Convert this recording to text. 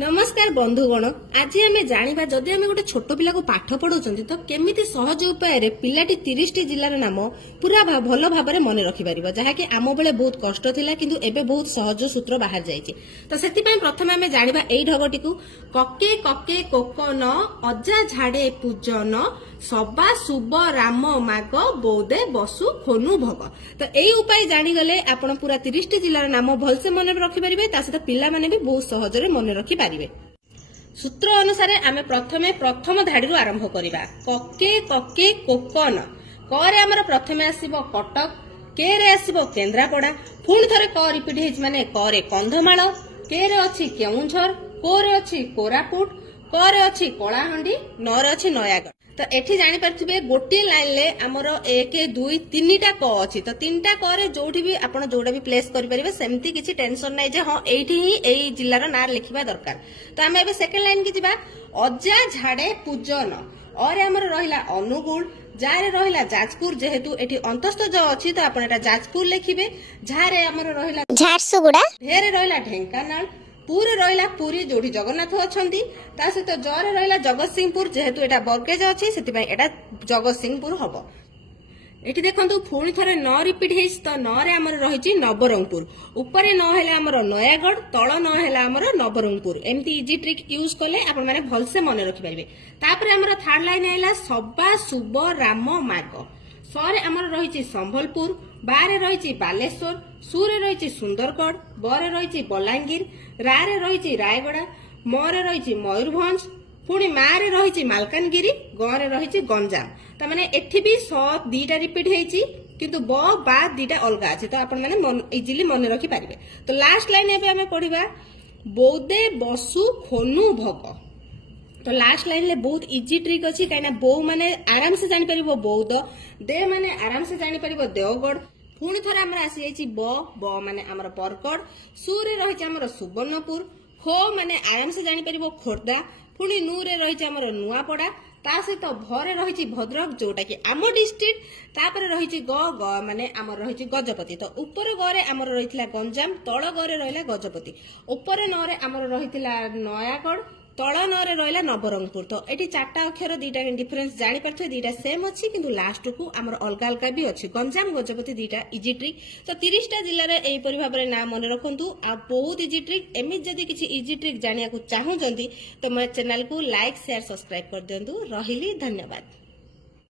नमस्कार बंधुगण आज आम जाना जदि आम गोटे छोट पिला को पाठ पढ़ाऊँ तो केमी सहज उपाय पिलाटी 30 टी जिलार नाम पूरा भल भाव में मन रखिपर जहाँकि आम बेले बहुत कष्ट थिला किंतु एबे बहुत सहज सूत्र बाहर जाइए। तो से प्रथम आम जाना यही ढगटी को कके कके कोकन अजा झाड़े पूजन सबा शुभ राम माग बौदे बसु खोनु भग। तो यही उपाय जानीगले आपण पूरा 30 टी जिलार नाम भलसे मन रखिपारे सहित पिला माने भी बहुत सहज मन रखिपारे। सूत्र अनुसार आम प्रथम धाड़ी आरंभ करवा कके कके कोकन करे आमर प्रथमे आसीबो कटक के रे आसीबो केन्द्रापड़ा पुणी थरे क रिपीट हेज माने करे कंधमाल के रे अछि केउंझर को रे अछि कोरापुट क रे अछि कलाहांडी न रे अछि नयागढ़। तो एठी जानी पारथिबे गोटे लाइन ले हमर 1 2 3 टा क अछि तो 3 टा क रे जोठी भी आपण जोडा भी प्लेस करि परिबे सेमती किछि टेंशन नै जे हां एठी ही एई जिल्लार नाम लिखिबा दरकार। तो आमे एबे सेकंड लाइन की जिबा अजा झाड़े पूजन और हमर रहिला अनुगुण जारे रहिला जाजपुर जेहेतु एठी अंतस्थ ज अछि तो आपण एटा जाजपुर लिखिबे झारे हमर रहिला झारसुगुड़ा ढेरे रहिला ढेंकानाल पूरे रहिला पुरी जोठी जगन्नाथ अछंती ता सहित जरे रहिला जगतसिंहपुर जेहेतु एटा बरगेज अछि सेति पय एटा जगतसिंहपुर हबो। एठी देखंतु पुणी थरे न रिपीट हेस तो न रे हमर रहिछि नवरंगपुर ऊपरे न हेला हमर नयागढ़ तळ न हेला हमर नवरंगपुर एमती इजी ट्रिक यूज करले आपण माने भलसे मन रखि परिबे। तापर हमर थर्ड लाइन हेला सबा शुभ राम माग सरे हमर रहिछि संबलपुर बारे रहिछि बालेश्वर सुरे रहिछि सुंदरगढ़ बरे रहिछि बलांगीर रारे रहिछि रायगड़ा मरे रहिछि मयूरभंज पुणी मारे रहिछि मालकानगिरी गरे रहिछि गंजाम। त माने एठी भी स दीटा रिपीट हेछि किंतु ब बा दीटा अलगा अछि तो आपण माने इजीली मन रखि पारिबे। तो लास्ट लाइन एबे हमें पढिबा बौदे बसु खोनु भग। तो लास्ट लाइन ले बहुत इजी ट्रिक अछि काइना बौ माने आराम से जानि परिबो बौद्ध दे माने आराम से जानि परिबो देवगढ़ पुणी थरे हमरा आसी जाइछि ब माने हमर बरगढ़ सुरे रहिछि हमर सुवर्णपुर खो माने आराम से जानि परिबो खोर्धा पुणी नुरे रहिछि हमर नुआपड़ा ता सहित भरे रहिछि भद्रक जोटा कि आम डिस्ट्रिक्ट तापर रहिछि ग माने हमर रहिछि गजपति। तो ऊपर गरे हमर रहिथिला गंजाम तळ गरे रहिला गजपति ऊपर नरे हमर रहिथिला नयागढ़ तळ नरे रहिला नवरंगपुर। तो एठी चारटा अक्षर दीटा डिफरेंस जानि परथे दीटा सेम अछि किंतु लास्ट को हमर अलगा अलगा भी अछि गंजाम गजपति दीटा इजी ट्रिक। तो 30 टा जिल्ला रे एई परि भाबरे नाम मन रखंतु आ बहुत इजी ट्रिक एमि जदी किछि इजी ट्रिक जानिया को चाहू जंदी तो मोर चैनल को लाइक शेयर सब्सक्राइब कर दियंतु। रहिली धन्यवाद।